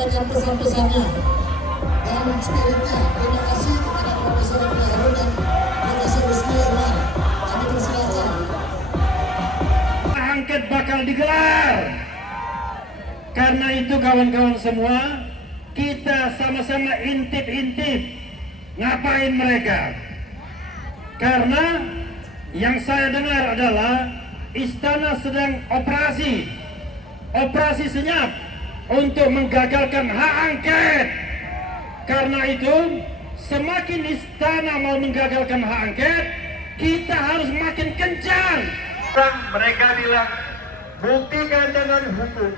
menyampaikan pesan-pesannya dan spiritnya. Terima kasih kepada Profesor Refli Harun dan Profesor Rusdi Irwan. Kami persilakan. Angket bakal digelar. Karena itu kawan-kawan semua, kita sama-sama intip-intip ngapain mereka. Karena yang saya dengar adalah istana sedang operasi senyap untuk menggagalkan hak angket. Karena itu semakin istana mau menggagalkan hak angket, kita harus makin kencang. Mereka bilang buktikan dengan hukum.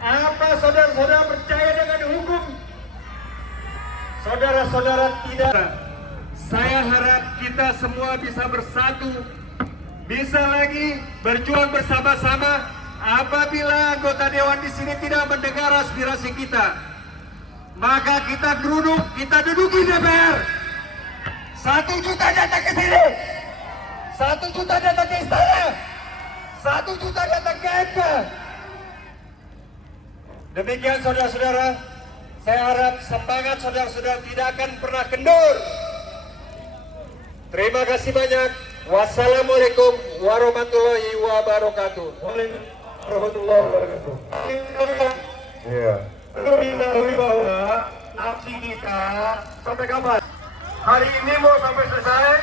Apa saudara-saudara percaya dengan hukum? Saudara-saudara tidak. Saya harap kita semua bisa bersatu, bisa lagi berjuang bersama-sama. Apabila anggota dewan di sini tidak mendengar aspirasi kita, maka kita duduki DPR. 1 juta datang ke sini, 1 juta datang ke istana, 1 juta datang ke MK. Demikian saudara-saudara, saya harap semangat saudara-saudara tidak akan pernah kendur. Terima kasih banyak. Wassalamualaikum warahmatullahi wabarakatuh. Warahmatullahi wabarakatuh. Iya. Perlu diketahui bahwa aksi kita sampai kapan? Hari ini mau sampai selesai?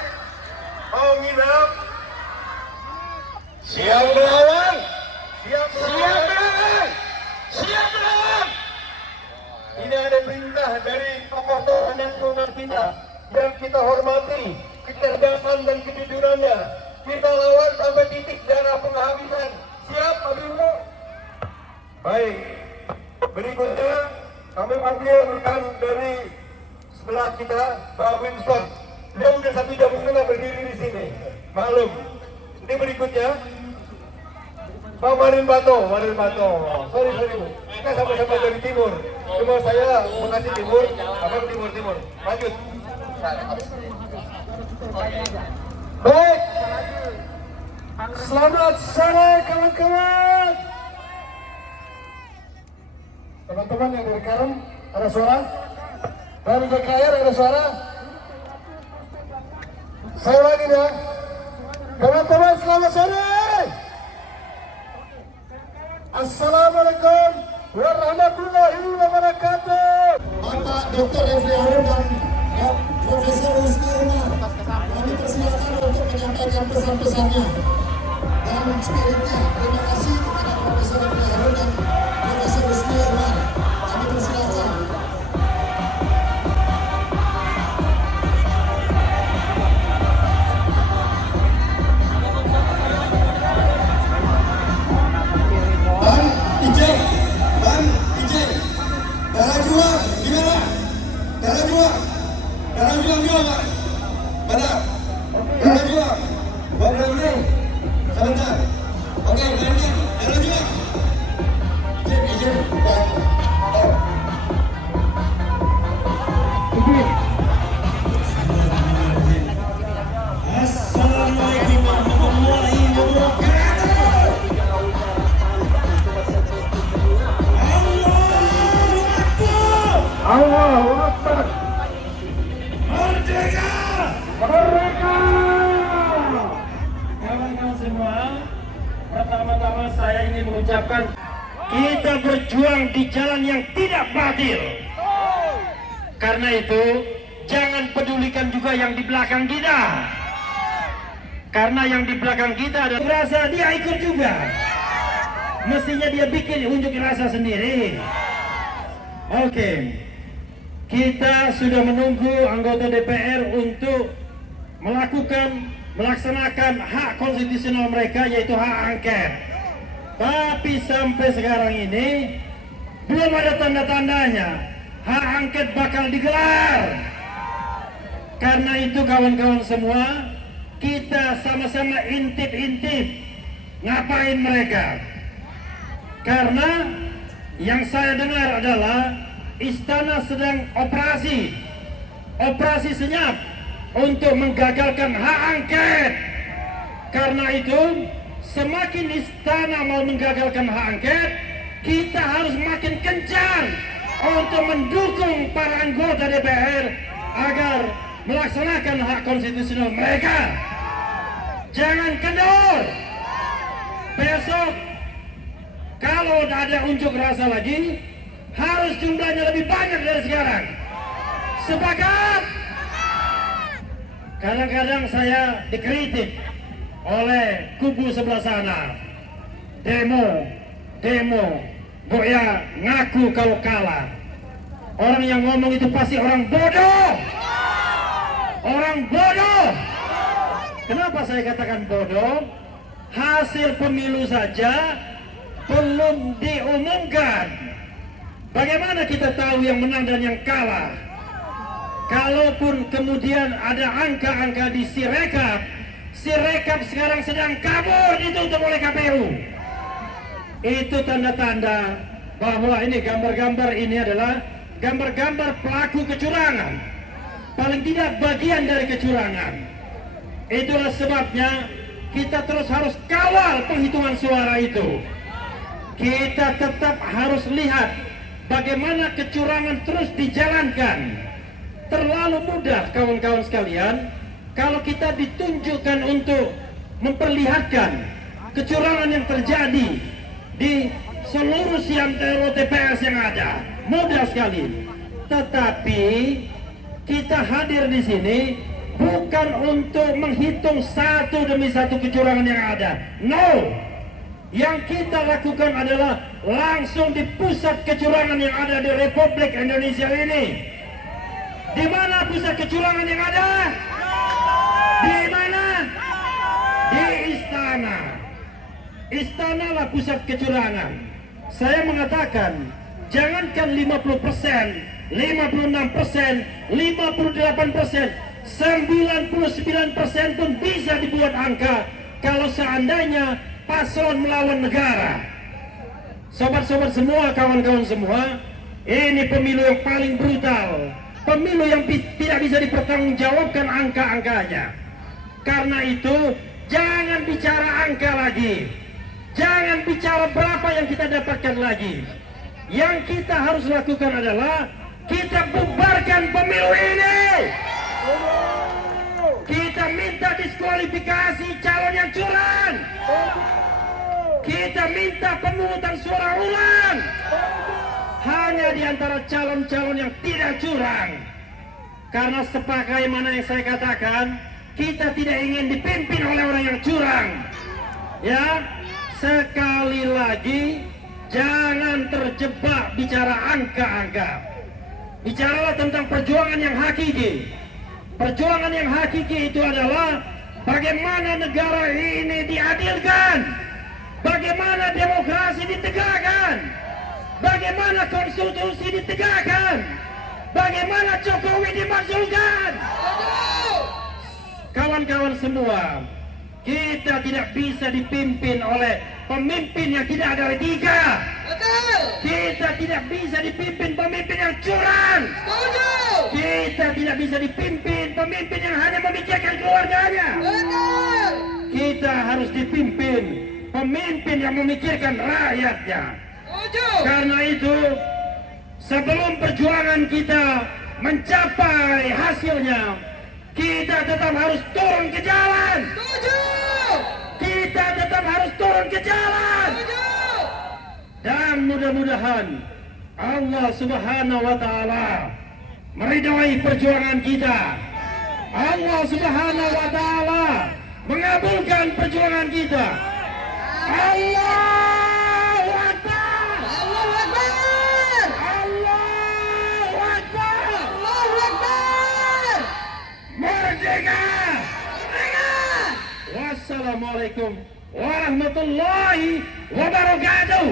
Mau nginep? Siap melawan? Siap melawan? Siap melawan? Ini ada perintah dari tokoh-tokoh nasional kita yang kita hormati, kecerdasan dan kejujurannya. Kita lawan sampai titik darah penghabisan. Siap, Pak Bimo? Baik. Berikutnya kami panggil rekan dari sebelah kita, Pak Winston. Dia udah 1 jam setengah berdiri di sini. Maklum. Ini berikutnya Pak Marin Bato. Sorry Bu. Kita sama-sama dari timur. Cuma saya Bekasi Timur, abang timur. Lanjut. Baik. Selamat sore kawan-kawan. Teman-teman yang dari Karam, ada suara? Dari JKR ada suara? Saya lagi ya. Teman-teman selamat sore. Assalamualaikum warahmatullahi wabarakatuh. Bapak Dr. Refli Harun dan Profesor Rusdi Irwan. Kami persilakan untuk menyampaikan pesan-pesannya dan spiritnya. Terima kasih kepada Profesor Refli Harun dan Profesor Rusdi Irwan. Kami persilakan. Bang Ijek, darah juang gimana? Darah juang gimana? Mana? Darah juang. Bang ini, sebentar. Oke, lanjut. Darah juang. Ijek. Assalamualaikum warahmatullahi wabarakatuh. Allahu Akbar. Merdeka! Merdeka! Kawan-kawan semua, pertama-tama saya ingin mengucapkan kita berjuang di jalan yang tidak batil. Karena itu, jangan pedulikan juga yang di belakang kita. Karena yang di belakang kita ada rasa dia ikut juga. Mestinya dia bikin unjuk rasa sendiri. Oke. Kita sudah menunggu anggota DPR untuk melaksanakan hak konstitusional mereka, yaitu hak angket. Tapi sampai sekarang ini belum ada tanda-tandanya hak angket bakal digelar. Karena itu kawan-kawan semua, kita sama-sama intip-intip ngapain mereka. Karena yang saya dengar adalah istana sedang operasi senyap untuk menggagalkan hak angket. Karena itu semakin istana mau menggagalkan hak angket, kita harus makin kencang. untuk mendukung para anggota DPR agar melaksanakan hak konstitusional mereka. Jangan kendor. Besok kalau ada unjuk rasa lagi, harus jumlahnya lebih banyak dari sekarang. Sepakat? Kadang-kadang saya dikritik oleh kubu sebelah sana. Demo, Buya ngaku kalau kalah. Orang yang ngomong itu pasti orang bodoh. Orang bodoh. Kenapa saya katakan bodoh? Hasil pemilu saja belum diumumkan. Bagaimana kita tahu yang menang dan yang kalah? Kalaupun kemudian ada angka-angka di Sirekap sekarang sedang kabur ditutup oleh KPU. Itu tanda-tanda bahwa ini gambar-gambar ini adalah gambar-gambar pelaku kecurangan. Paling tidak bagian dari kecurangan. Itulah sebabnya kita terus harus kawal penghitungan suara itu. Kita tetap harus lihat bagaimana kecurangan terus dijalankan. Terlalu mudah kawan-kawan sekalian kalau kita ditunjukkan untuk memperlihatkan kecurangan yang terjadi di seluruh siantero TPS yang ada. Mudah sekali. Tetapi kita hadir di sini bukan untuk menghitung satu demi satu kecurangan yang ada. No. Yang kita lakukan adalah langsung di pusat kecurangan yang ada di Republik Indonesia ini. Di mana pusat kecurangan yang ada? Di mana? Di istana. Istanalah pusat kecurangan. Saya mengatakan, jangankan 50%, 56%, 58%, 99% pun bisa dibuat angka kalau seandainya paslon melawan negara. Sobat-sobat semua, kawan-kawan semua, ini pemilu yang paling brutal. Pemilu yang tidak bisa dipertanggungjawabkan angka-angkanya. Karena itu, jangan bicara angka lagi. Jangan bicara berapa yang kita dapatkan lagi. Yang kita harus lakukan adalah kita bubarkan pemilu ini. Kita minta diskualifikasi calon yang curang. Kita minta pemungutan suara ulang. Hanya di antara calon-calon yang tidak curang. Karena sebagaimana yang saya katakan, kita tidak ingin dipimpin oleh orang yang curang. Ya, sekali lagi, jangan terjebak bicara angka-angka. Bicaralah tentang perjuangan yang hakiki. Perjuangan yang hakiki itu adalah bagaimana negara ini diadilkan, bagaimana demokrasi ditegakkan, bagaimana konstitusi ditegakkan, bagaimana Jokowi dimakzulkan. Kawan-kawan semua, kita tidak bisa dipimpin oleh pemimpin yang tidak ada etika. Kita tidak bisa dipimpin pemimpin yang curang. Kita tidak bisa dipimpin pemimpin yang hanya memikirkan keluarganya. Kita harus dipimpin pemimpin yang memikirkan rakyatnya. Karena itu, sebelum perjuangan kita mencapai hasilnya, kita tetap harus turun ke jalan. Kita tetap harus turun ke jalan. Dan mudah-mudahan Allah Subhanahu wa Ta'ala meridhai perjuangan kita. Allah Subhanahu wa Ta'ala mengabulkan perjuangan kita. Allahu Akbar. Allahu Akbar. Allahu Akbar. Allahu Akbar. Merdeka. Merdeka. Wassalamualaikum warahmatullahi wabarakatuh.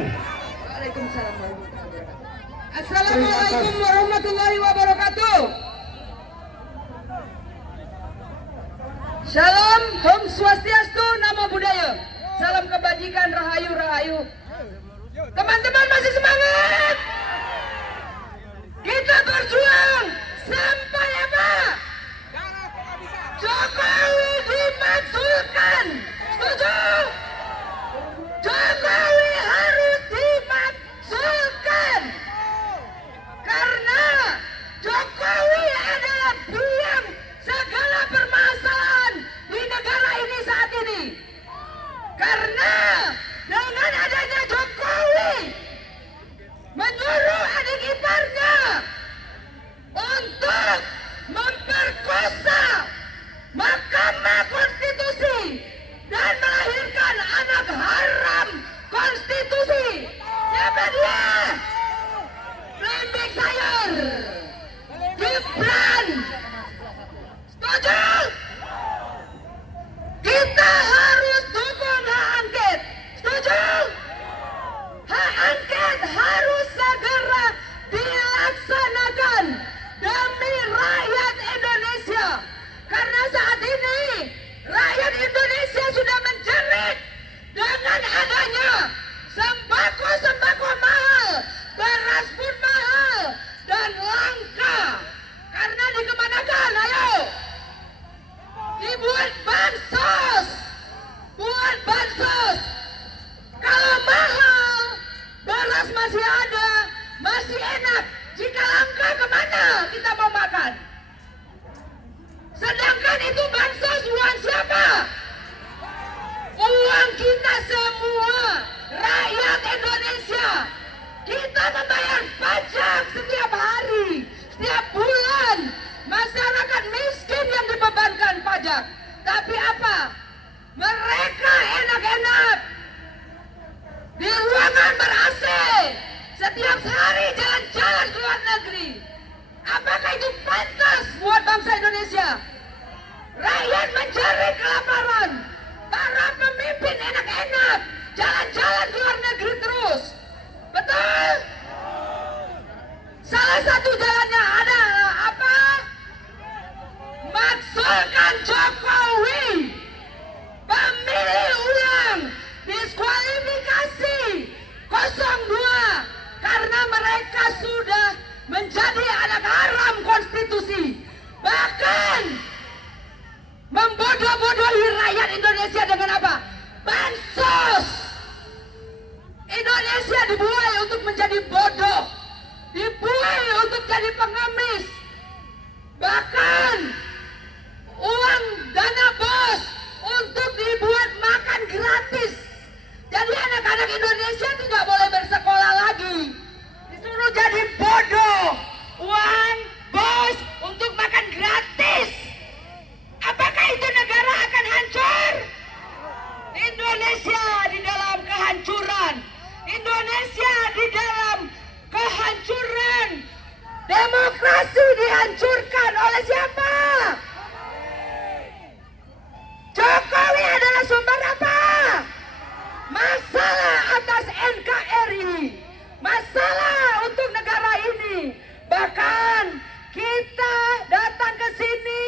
Waalaikumsalam warahmatullahi wabarakatuh. Assalamualaikum warahmatullahi wabarakatuh. Shalom, Om Swastiastu, Namo Buddhaya. Salam kebajikan, rahayu, rahayu. Teman-teman masih semangat? Kita berjuang sampai apa? Jokowi dimakzulkan. Setuju? Jokowi harus dimakzulkan. membayar pajak setiap hari, setiap bulan. Masyarakat miskin yang dibebankan pajak. Tapi apa? Mereka enak-enak di ruangan ber-AC, setiap hari jalan-jalan ke luar negeri. Apakah itu pantas buat bangsa Indonesia? Rakyat mencari kelaparan, para pemimpin enak-enak jalan-jalan ke luar negeri terus. Betul? Salah satu jalannya adalah apa? Maksulkan Jokowi, pemilih ulang, diskualifikasi 02, karena mereka sudah menjadi anak haram konstitusi, bahkan membodoh-bodohi rakyat Indonesia dengan apa? Bansos. Indonesia dibuai untuk menjadi bodoh, dibuai untuk jadi pengemis, bahkan uang dana bos untuk dibuat makan gratis. Jadi anak-anak Indonesia tidak boleh bersekolah lagi, disuruh jadi bodoh. Uang bos untuk makan gratis. Apakah itu negara akan hancur? Indonesia di dalam kehancuran. Indonesia di dalam kehancuran. Demokrasi dihancurkan oleh siapa? Jokowi adalah sumber apa? Masalah atas NKRI, masalah untuk negara ini. Bahkan kita datang ke sini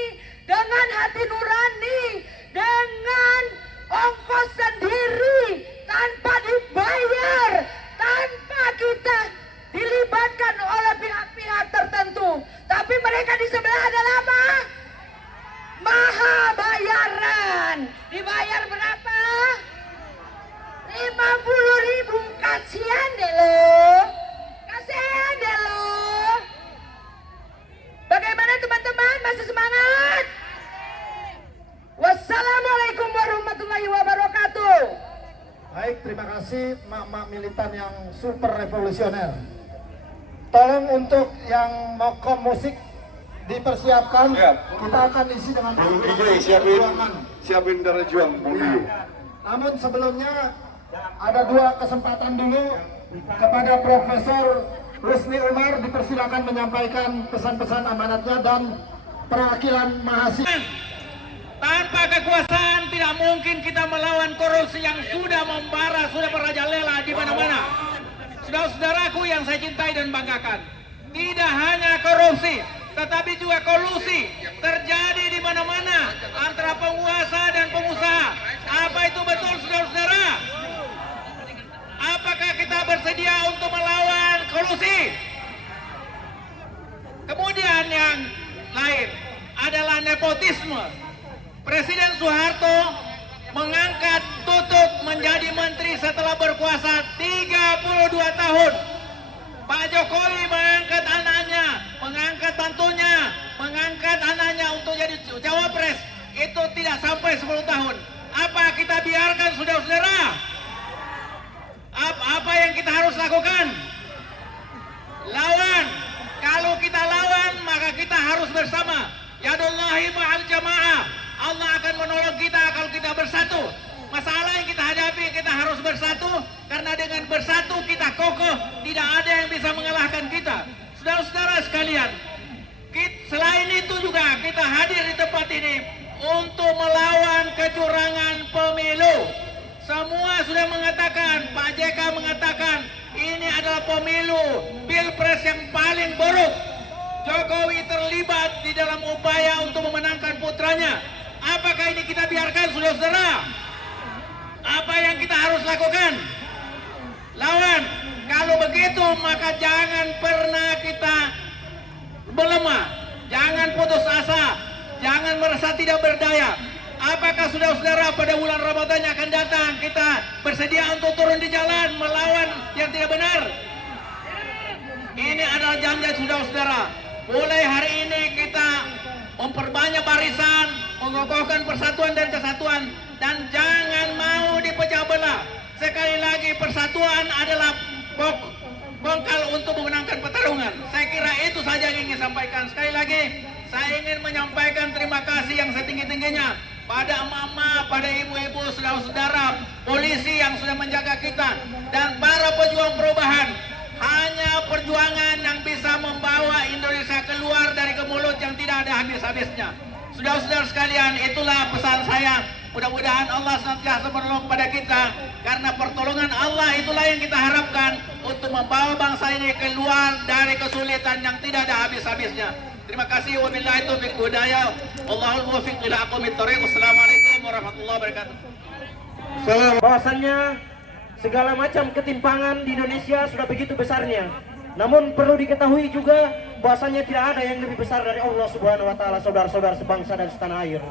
dengan hati nurani, dengan ongkos sendiri, tanpa dibayar, tanpa kita dilibatkan oleh pihak-pihak tertentu. Tapi mereka di sebelah adalah apa? Maha bayaran. Dibayar berapa? 50.000. Kasihan deh lo. Kasihan deh lo. Bagaimana teman-teman? Masih semangat? Wassalamualaikum warahmatullahi wabarakatuh. Baik, terima kasih mak-mak militan yang super revolusioner. Tolong untuk yang mokom musik dipersiapkan. Ya. Kita akan isi dengan DJ perjuangan. siapin darah juang mobil. Namun sebelumnya ada dua kesempatan dulu kepada Profesor Rusni Umar, dipersilakan menyampaikan pesan-pesan amanatnya dan perwakilan mahasiswa. Tanpa kekuasaan tidak mungkin kita melawan korupsi yang sudah membara, sudah merajalela di mana-mana. Saudara-saudaraku yang saya cintai dan banggakan, tidak hanya korupsi, tetapi juga kolusi terjadi di mana-mana antara penguasa dan pengusaha. Apa itu betul, saudara-saudara? Apakah kita bersedia untuk melawan kolusi? Kemudian yang lain adalah nepotisme. Presiden Soeharto mengangkat Tutut menjadi menteri setelah berkuasa 32 tahun. Pak Jokowi mengangkat anaknya, mengangkat bantunya, mengangkat anaknya untuk jadi cawapres. Itu tidak sampai 10 tahun. Apa kita biarkan, saudara-saudara? Apa yang kita harus lakukan? Lawan. Kalau kita lawan, maka kita harus bersama. Yadullahi ma'al jamaah. Allah akan menolong kita kalau kita bersatu. Masalah yang kita hadapi, kita harus bersatu. Karena dengan bersatu kita kokoh, tidak ada yang bisa mengalahkan kita. Saudara-saudara sekalian, selain itu juga kita hadir di tempat ini untuk melawan kecurangan pemilu. Semua sudah mengatakan, Pak JK mengatakan, ini adalah pemilu pilpres yang paling buruk. Jokowi terlibat di dalam upaya untuk memenangkan putranya. Apakah ini kita biarkan, saudara-saudara? Apa yang kita harus lakukan? Lawan. Kalau begitu maka jangan pernah kita melemah. Jangan putus asa. Jangan merasa tidak berdaya. Apakah saudara-saudara pada bulan Ramadan yang akan datang kita bersedia untuk turun di jalan melawan yang tidak benar? Ini adalah janji saudara-saudara. Mulai hari ini kita memperbanyak barisan, mengokohkan persatuan dan kesatuan, dan jangan mau dipecah belah. Sekali lagi, persatuan adalah bongkal untuk memenangkan pertarungan. Saya kira itu saja yang ingin sampaikan. Sekali lagi, saya ingin menyampaikan terima kasih yang setinggi-tingginya pada mama, pada ibu-ibu, saudara-saudara, polisi yang sudah menjaga kita, dan para pejuang perubahan. Hanya perjuangan yang bisa membawa Indonesia keluar dari kemulut yang tidak ada habis-habisnya. Saudara-saudara sekalian, itulah pesan saya. Mudah-mudahan Allah senantiasa menolong kepada kita, karena pertolongan Allah itulah yang kita harapkan untuk membawa bangsa ini keluar dari kesulitan yang tidak ada habis-habisnya. Terima kasih. Wabillahi taufiq wal hidayah. Wallahul muwaffiq ila aqwamit thoriq. Wassalamualaikum warahmatullahi wabarakatuh. Bahwasannya segala macam ketimpangan di Indonesia sudah begitu besarnya. Namun perlu diketahui juga bahwasannya tidak ada yang lebih besar dari Allah Subhanahu wa taala, saudara-saudara sebangsa dan setanah air.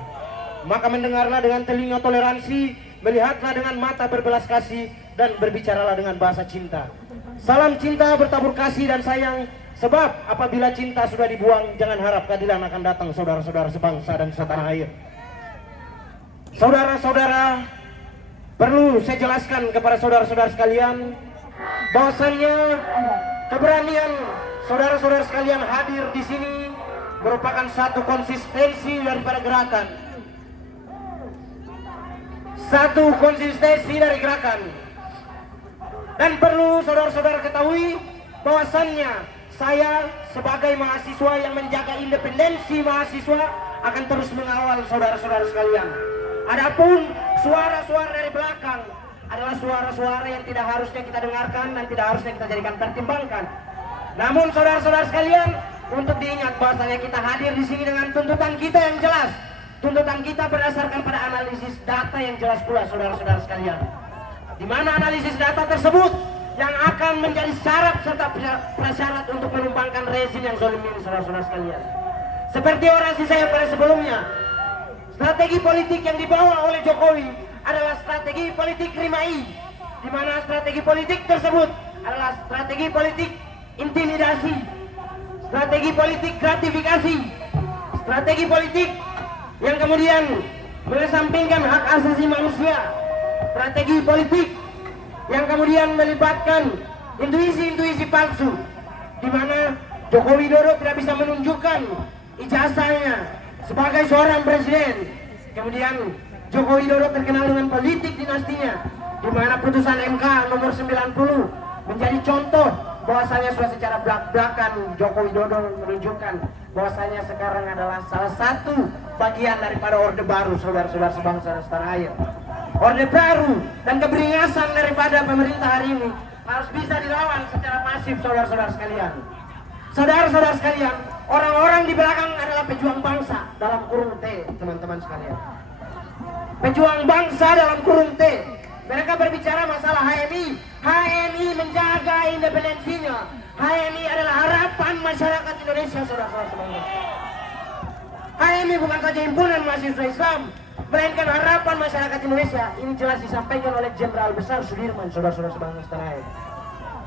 Maka mendengarlah dengan telinga toleransi, melihatlah dengan mata berbelas kasih, dan berbicaralah dengan bahasa cinta. Salam cinta bertabur kasih dan sayang, sebab apabila cinta sudah dibuang, jangan harap keadilan akan datang, saudara-saudara sebangsa dan setanah air. Saudara-saudara, perlu saya jelaskan kepada saudara-saudara sekalian bahwasannya keberanian saudara-saudara sekalian hadir di sini merupakan satu konsistensi daripada gerakan. Satu konsistensi dari gerakan. Dan perlu saudara-saudara ketahui bahwasannya saya sebagai mahasiswa yang menjaga independensi mahasiswa akan terus mengawal saudara-saudara sekalian. Adapun suara-suara dari belakang adalah suara-suara yang tidak harusnya kita dengarkan dan tidak harusnya kita jadikan pertimbangkan. Namun saudara-saudara sekalian, untuk diingat bahwasanya kita hadir di sini dengan tuntutan kita yang jelas. Tuntutan kita berdasarkan pada analisis data yang jelas pula, saudara-saudara sekalian. Di mana analisis data tersebut yang akan menjadi syarat serta prasyarat untuk menumbangkan rezim yang zalim ini, saudara-saudara sekalian. Seperti orasi saya pada sebelumnya, strategi politik yang dibawa oleh Jokowi adalah strategi politik rimai, di mana strategi politik tersebut adalah strategi politik intimidasi, strategi politik gratifikasi, strategi politik yang kemudian mengesampingkan hak asasi manusia, strategi politik yang kemudian melibatkan intuisi-intuisi palsu, di mana Joko Widodo tidak bisa menunjukkan ijazahnya sebagai seorang presiden. Kemudian Joko Widodo terkenal dengan politik dinastinya, di mana putusan MK nomor 90 menjadi contoh bahwasanya sudah secara belak-belakan Joko Widodo menunjukkan bahwasanya sekarang adalah salah satu bagian daripada Orde Baru, saudara-saudara sebangsa dan setanah air. Orde Baru dan keberingasan daripada pemerintah hari ini harus bisa dilawan secara masif, saudara-saudara sekalian. Saudara-saudara sekalian, orang-orang di belakang adalah pejuang bangsa dalam kurung T, teman-teman sekalian. Pejuang bangsa dalam kurung T. Mereka berbicara masalah HMI. HMI menjaga independensinya. HMI adalah harapan masyarakat Indonesia, saudara-saudara sekalian. HMI bukan saja himpunan mahasiswa Islam, melainkan harapan masyarakat Indonesia. Ini jelas disampaikan oleh Jenderal Besar Sudirman, saudara-saudara sebangsa setanah air.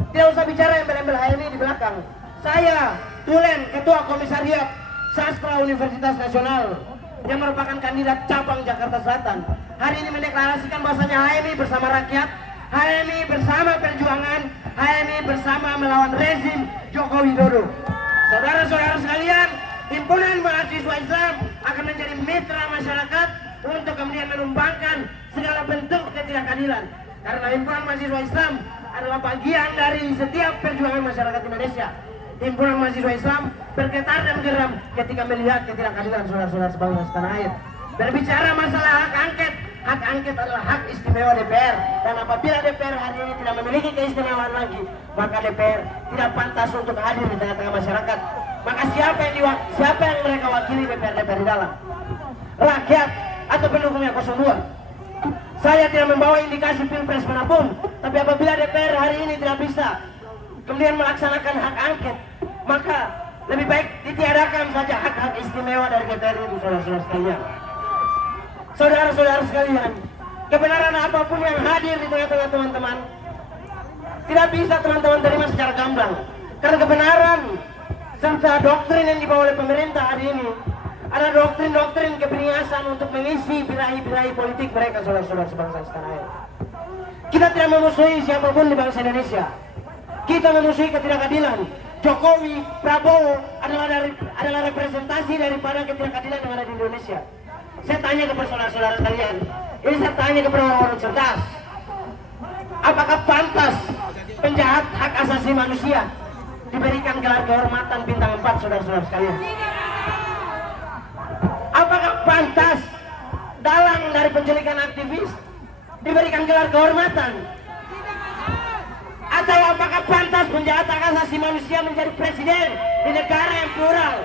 Tidak usah bicara embel-embel HMI di belakang. Saya, Tulen, Ketua Komisariat Sastra Universitas Nasional, yang merupakan kandidat cabang Jakarta Selatan, hari ini mendeklarasikan bahwasanya HMI bersama rakyat, HMI bersama perjuangan, HMI bersama melawan rezim Joko Widodo. Saudara-saudara sekalian, himpunan mahasiswa Islam akan menjadi mitra masyarakat untuk kemudian menumbangkan segala bentuk ketidakadilan. Karena himpunan mahasiswa Islam adalah bagian dari setiap perjuangan masyarakat Indonesia. Himpunan mahasiswa Islam bergetar dan geram ketika melihat ketidakadilan saudara-saudara sebangsa setanah air. Berbicara masalah hak angket adalah hak istimewa DPR, dan apabila DPR hari ini tidak memiliki keistimewaan lagi, maka DPR tidak pantas untuk hadir di tengah-tengah masyarakat. Maka siapa yang mereka wakili DPR di dalam? Rakyat atau pendukungnya 02? Saya tidak membawa indikasi pilpres manapun, tapi apabila DPR hari ini tidak bisa kemudian melaksanakan hak angket, maka lebih baik ditiadakan saja hak-hak istimewa dari DPR itu, saudara-saudara sekalian. Saudara-saudara sekalian, kebenaran apapun yang hadir di tengah-tengah teman-teman tidak bisa teman-teman terima secara gamblang, karena kebenaran serta doktrin yang dibawa oleh pemerintah hari ini ada doktrin-doktrin keberingasan untuk mengisi birahi-birahi politik mereka, saudara-saudara sebangsa setanah air. Kita tidak memusuhi siapapun di bangsa Indonesia. Kita memusuhi ketidakadilan. Jokowi, Prabowo adalah representasi daripada ketidakadilan yang ada di Indonesia. Saya tanya kepada saudara-saudara kalian, ini saya tanya kepada orang-orang cerdas, apakah pantas penjahat hak asasi manusia diberikan gelar kehormatan bintang 4, saudara-saudara sekalian? Apakah pantas dalang dari penculikan aktivis diberikan gelar kehormatan? Atau apakah pantas penjahat hak asasi manusia menjadi presiden di negara yang plural?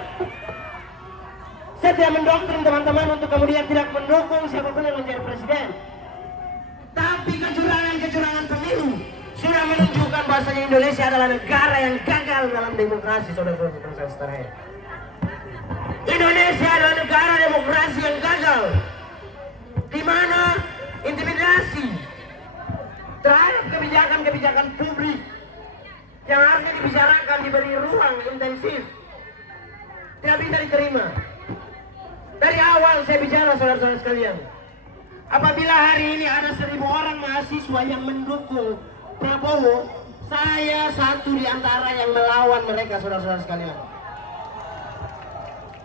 Saya tidak mendoktrin teman-teman untuk kemudian tidak mendukung siapapun yang menjadi presiden. Tapi kecurangan pemilu sudah menunjukkan bahwasanya Indonesia adalah negara yang gagal dalam demokrasi, saudara-saudara sekalian. Indonesia adalah negara demokrasi yang gagal, di mana intimidasi terhadap kebijakan publik yang harusnya dibicarakan, diberi ruang intensif, tidak bisa diterima. Dari awal saya bicara, saudara-saudara sekalian, apabila hari ini ada 1.000 orang mahasiswa yang mendukung Prabowo, saya satu di antara yang melawan mereka, saudara-saudara sekalian.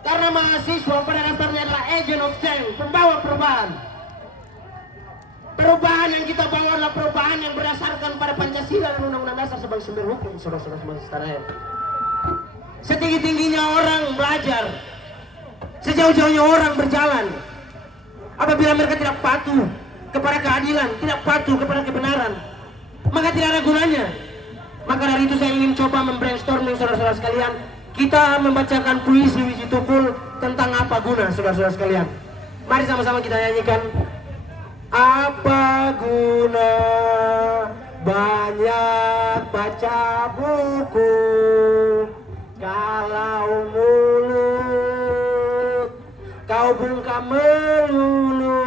Karena mahasiswa pada dasarnya adalah agent of change, pembawa perubahan. Perubahan yang kita bawa adalah perubahan yang berdasarkan pada Pancasila dan Undang-Undang Dasar sebagai sumber hukum, saudara-saudara sekalian. Setinggi-tingginya orang belajar, sejauh-jauhnya orang berjalan, apabila mereka tidak patuh kepada keadilan, tidak patuh kepada kebenaran, maka tidak ada gunanya. Maka dari itu saya ingin coba membrainstorming, saudara-saudara sekalian. Kita membacakan puisi Wiji Tukul tentang apa guna, saudara-saudara sekalian. Mari sama-sama kita nyanyikan. Apa guna banyak baca buku kalau mulut kau bungkam melulu?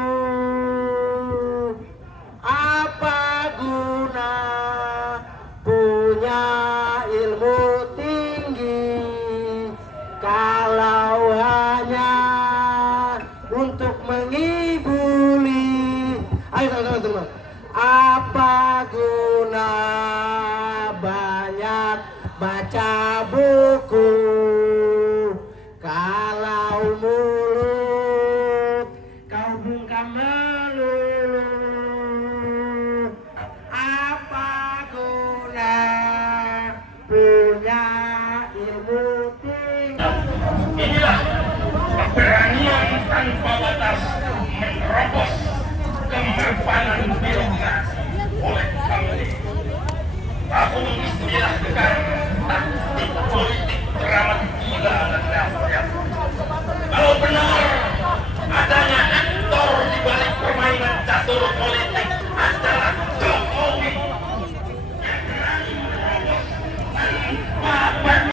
Apa guna punya ilmu tinggi kalau hanya untuk mengibuli? Ayo teman-teman, apa guna banyak baca buku kalau mulut kau bungkam melulu? Apa guna punya ilmu tinggi? Inilah keberanian tanpa batas menerobos kemapanan